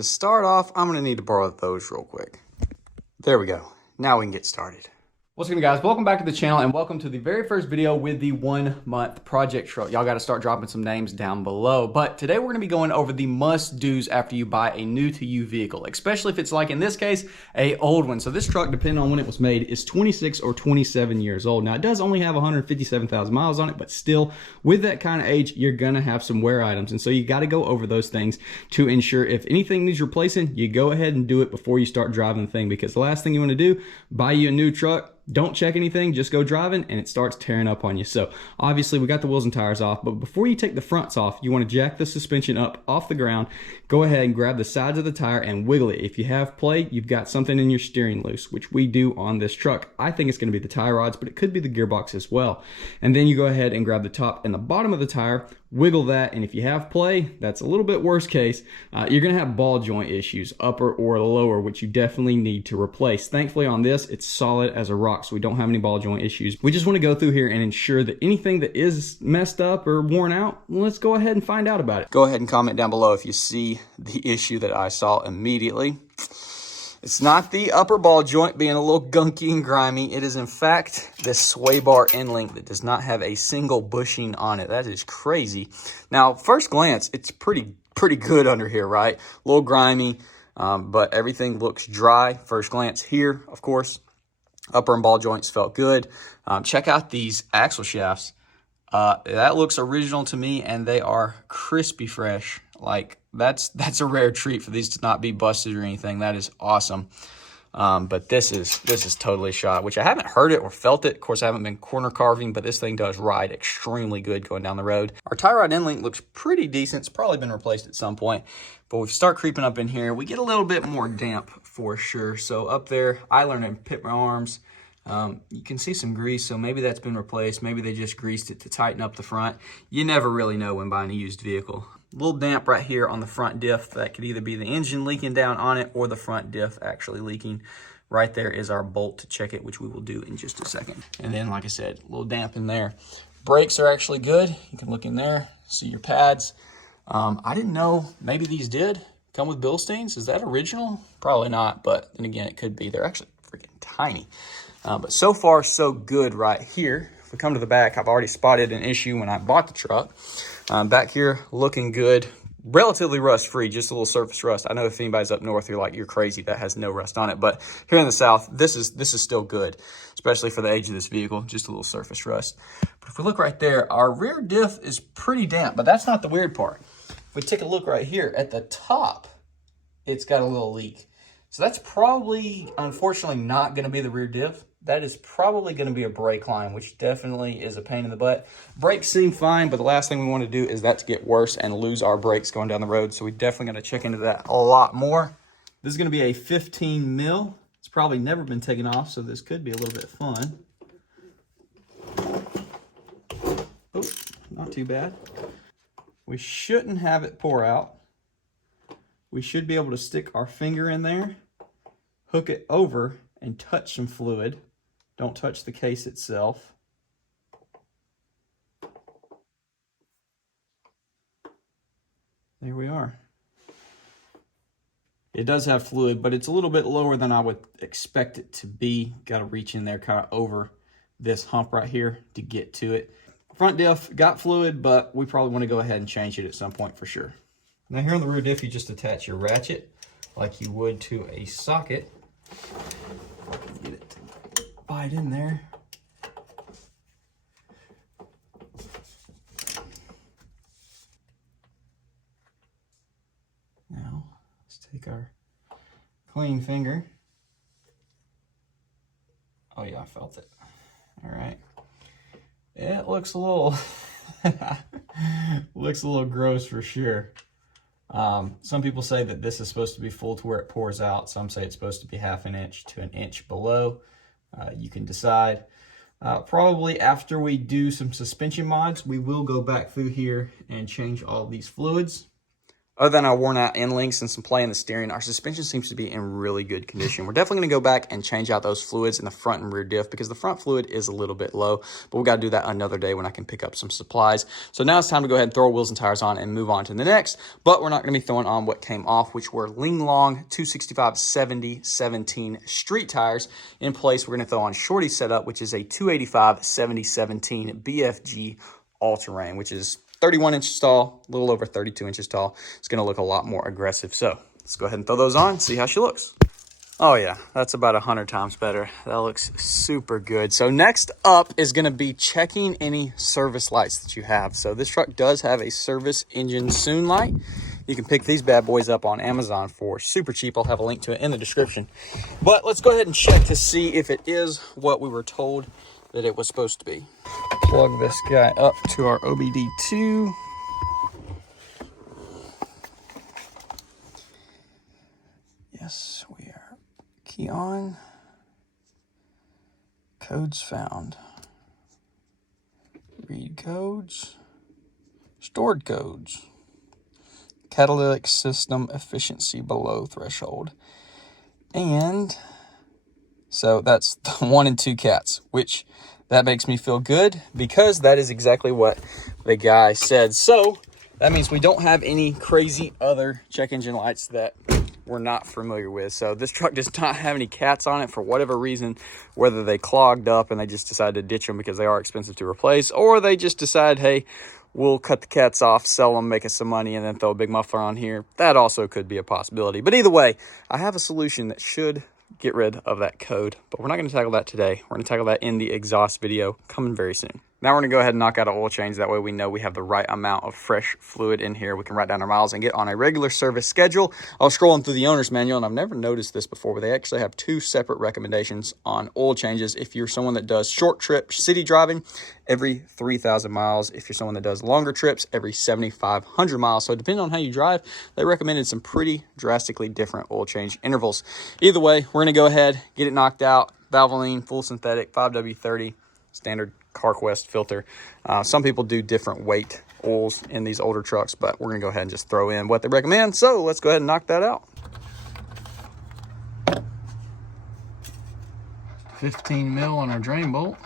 to start off, I'm going to need to borrow those real quick. There we go. Now we can get started. What's good, guys? Welcome back to the channel and welcome to the very first video with the 1 month project truck. Y'all got to start dropping some names down below. But today we're going to be going over the must-dos after you buy a new to you vehicle, especially if it's like in this case, a old one. So this truck, depending on when it was made, is 26 or 27 years old. Now it does only have 157,000 miles on it, but still with that kind of age, you're going to have some wear items. And so you got to go over those things to ensure if anything needs replacing, you go ahead and do it before you start driving the thing, because the last thing you want to do, buy you a new truck, don't check anything, just go driving, and it starts tearing up on you. So obviously we got the wheels and tires off, but before you take the fronts off, you want to jack the suspension up off the ground. Go ahead and grab the sides of the tire and wiggle it. If you have play, you've got something in your steering loose, which we do on this truck. I think it's going to be the tie rods, but it could be the gearbox as well. And then you go ahead and grab the top and the bottom of the tire, wiggle that, and if you have play, that's a little bit worse case, you're going to have ball joint issues, upper or lower, which you definitely need to replace. Thankfully on this, it's solid as a rock, so we don't have any ball joint issues. We just want to go through here and ensure that anything that is messed up or worn out, let's go ahead and find out about it. Go ahead and comment down below if you see the issue that I saw immediately. It's not the upper ball joint being a little gunky and grimy. It is in fact this sway bar end link that does not have a single bushing on it. That is crazy. Now, first glance, it's pretty good under here, right? A little grimy, but everything looks dry. First glance here, of course, upper and ball joints felt good. Check out these axle shafts. That looks original to me, and they are crispy fresh. Like that's a rare treat for these to not be busted or anything. That is awesome. But this is totally shot, which I haven't heard it or felt it. Of course, I haven't been corner carving, but this thing does ride extremely good going down the road. Our tie rod end link looks pretty decent. It's probably been replaced at some point, but we start creeping up in here, we get a little bit more damp for sure. So up there, I learned to pit my arms. You can see some grease, so maybe that's been replaced. Maybe they just greased it to tighten up the front. You never really know when buying a used vehicle. A little damp right here on the front diff. That could either be the engine leaking down on it or the front diff actually leaking. Right there is our bolt to check it, which we will do in just a second. And then, like I said, a little damp in there. Brakes are actually good. You can look in there, see your pads. I didn't know, maybe these did come with Bilsteins. Is that original? Probably not, but then again, it could be. They're actually freaking tiny. But so far, so good right here. If we come to the back, I've already spotted an issue when I bought the truck. Back here, looking good. Relatively rust-free, just a little surface rust. I know if anybody's up north, you're like, you're crazy, that has no rust on it. But here in the south, this is still good, especially for the age of this vehicle, just a little surface rust. But if we look right there, our rear diff is pretty damp, but that's not the weird part. If we take a look right here at the top, it's got a little leak. So that's probably, unfortunately, not going to be the rear diff. That is probably going to be a brake line, which definitely is a pain in the butt. Brakes seem fine, but the last thing we want to do is that to get worse and lose our brakes going down the road. So we definitely got to check into that a lot more. This is going to be a 15 mil. It's probably never been taken off, so this could be a little bit fun. Oh, not too bad. We shouldn't have it pour out. We should be able to stick our finger in there, hook it over, and touch some fluid. Don't touch the case itself. There we are. It does have fluid, but it's a little bit lower than I would expect it to be. Got to reach in there kind of over this hump right here to get to it. Front diff got fluid, but we probably want to go ahead and change it at some point for sure. Now here on the rear diff, you just attach your ratchet like you would to a socket. Get it to bite in there. Now let's take our clean finger. Oh yeah, I felt it. All right. It looks a little looks a little gross for sure. Some people say that this is supposed to be full to where it pours out. Some say it's supposed to be ½ an inch to an inch below. You can decide. Probably after we do some suspension mods, we will go back through here and change all these fluids. Other than our worn out end links and some play in the steering, our suspension seems to be in really good condition. We're definitely going to go back and change out those fluids in the front and rear diff because the front fluid is a little bit low, but we got to do that another day when I can pick up some supplies. So now it's time to go ahead and throw our wheels and tires on and move on to the next, but we're not going to be throwing on what came off, which were Ling Long 265/70/17 street tires in place. We're going to throw on Shorty setup, which is a 285/70/17 BFG all-terrain, which is 31 inches tall, a little over 32 inches tall. It's going to look a lot more aggressive. So let's go ahead and throw those on, see how she looks. Oh yeah, that's about 100 times better. That looks super good. So next up is going to be checking any service lights that you have. So this truck does have a service engine soon light. You can pick these bad boys up on Amazon for super cheap. I'll have a link to it in the description. But let's go ahead and check to see if it is what we were told that it was supposed to be. Plug this guy up to our OBD2. Yes, we are. Key on. Codes found. Read codes. Stored codes. Catalytic system efficiency below threshold. And so that's the 1 and 2 cats, which that makes me feel good because that is exactly what the guy said. So that means we don't have any crazy other check engine lights that we're not familiar with. So this truck does not have any cats on it for whatever reason, whether they clogged up and they just decided to ditch them because they are expensive to replace, or they just decide, hey, we'll cut the cats off, sell them, make us some money, and then throw a big muffler on here. That also could be a possibility. But either way, I have a solution that should get rid of that code, but we're not going to tackle that today. We're going to tackle that in the exhaust video coming very soon. Now we're going to go ahead and knock out an oil change. That way we know we have the right amount of fresh fluid in here. We can write down our miles and get on a regular service schedule. I was scrolling through the owner's manual, and I've never noticed this before, but they actually have 2 separate recommendations on oil changes. If you're someone that does short trip city driving, every 3,000 miles. If you're someone that does longer trips, every 7,500 miles. So depending on how you drive, they recommended some pretty drastically different oil change intervals. Either way, we're going to go ahead, get it knocked out. Valvoline, full synthetic, 5W30, standard CarQuest filter. Some people do different weight oils in these older trucks, but we're going to go ahead and just throw in what they recommend. So let's go ahead and knock that out. 15 mil on our drain bolt.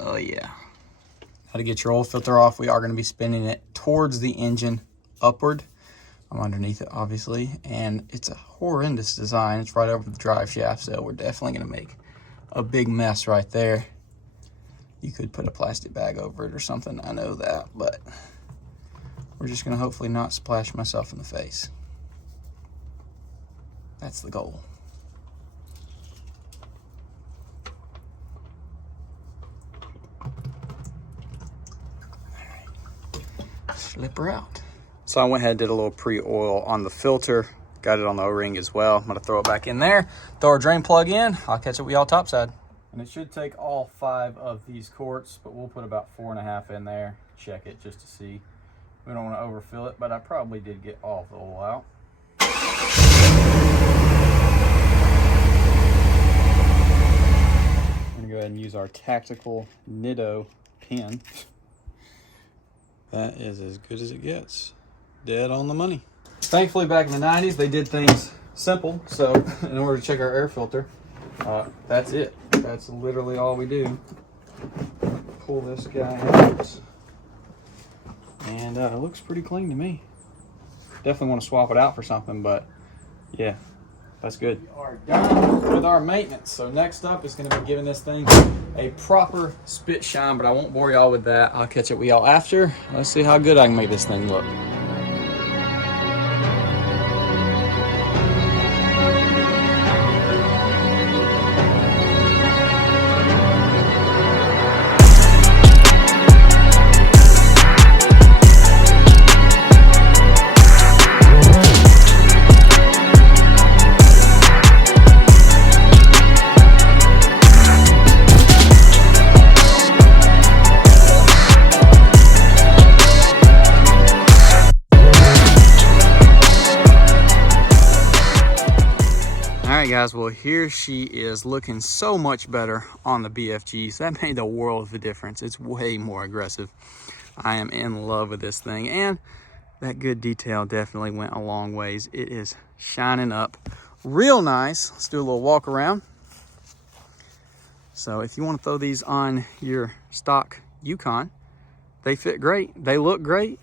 Oh yeah. How to get your oil filter off. We are going to be spinning it towards the engine upward. I'm underneath it, obviously, and it's a horrendous design. It's right over the drive shaft, so we're definitely going to make a big mess right there. You could put a plastic bag over it or something, I know that, but we're just going to hopefully not splash myself in the face. That's the goal. All right. Slip her out. So I went ahead and did a little pre-oil on the filter. Got it on the O-ring as well. I'm going to throw it back in there. Throw our drain plug in. I'll catch up with y'all topside. And it should take all 5 of these quarts, but we'll put about 4.5 in there. Check it just to see. We don't want to overfill it, but I probably did get all the oil out. I'm going to go ahead and use our tactical Nitto pin. That is as good as it gets. Dead on the money. Thankfully, back in the 90s, they did things simple. So in order to check our air filter, that's it. That's literally all we do. Pull this guy out. And it looks pretty clean to me. Definitely want to swap it out for something, but yeah, that's good. We are done with our maintenance. So next up is going to be giving this thing a proper spit shine, but I won't bore y'all with that. I'll catch up with y'all after. Let's see how good I can make this thing look. Guys, well, here she is looking so much better on the BFGs. That made the world of a difference. It's way more aggressive. I am in love with this thing, and that good detail definitely went a long ways. It is shining up real nice. Let's do a little walk around. So if you want to throw these on your stock Yukon, they fit great. They look great.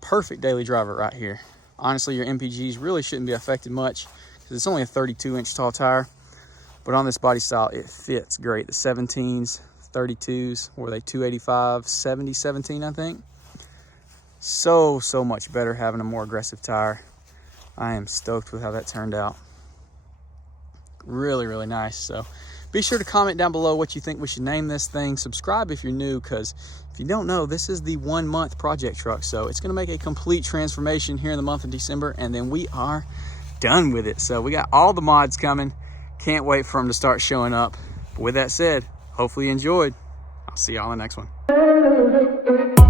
Perfect daily driver right here. Honestly, your MPGs really shouldn't be affected much because it's only a 32-inch tall tire. But on this body style, it fits great. The 17s, 32s, were they 285, 70, 17, I think. So much better having a more aggressive tire. I am stoked with how that turned out. Really, really nice. So be sure to comment down below what you think we should name this thing. Subscribe if you're new, because if you don't know, this is the 1 month project truck. So it's gonna make a complete transformation here in the month of December, and then we are done with it. So we got all the mods coming. Can't wait for them to start showing up. But with that said, hopefully you enjoyed. I'll see y'all in the next one.